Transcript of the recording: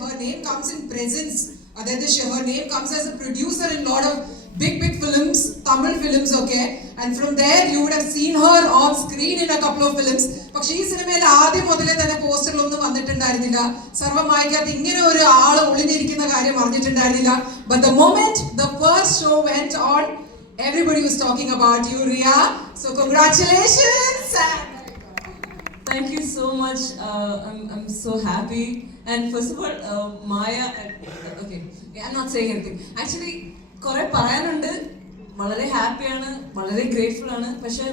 Her name comes in presence. Her name comes as a producer in a lot of big films, Tamil films, okay? And from there you would have seen her on screen in a couple of films. പക്ഷേ ഈ സിനിമയിൽ ആദ്യം മുതലേ തന്നെ പോസ്റ്ററിലൊന്നും വന്നിട്ടുണ്ടായിരുന്നില്ല. സർവ്വമായിക്കകത്ത് ഇങ്ങനെ ഒരു ആള് ഒളിഞ്ഞിരിക്കുന്ന കാര്യം അറിഞ്ഞിട്ടുണ്ടായിരുന്നില്ല. But the moment the first show went on, everybody was talking about you, Riya. So congratulations. Thank you so much. I'm so happy. And first of all, Maya. Okay, I'm not saying anything. Actually, കുറെ പറയാനുണ്ട്. വളരെ ഹാപ്പിയാണ്, വളരെ ഗ്രേറ്റ്ഫുൾ ആണ്. പക്ഷെ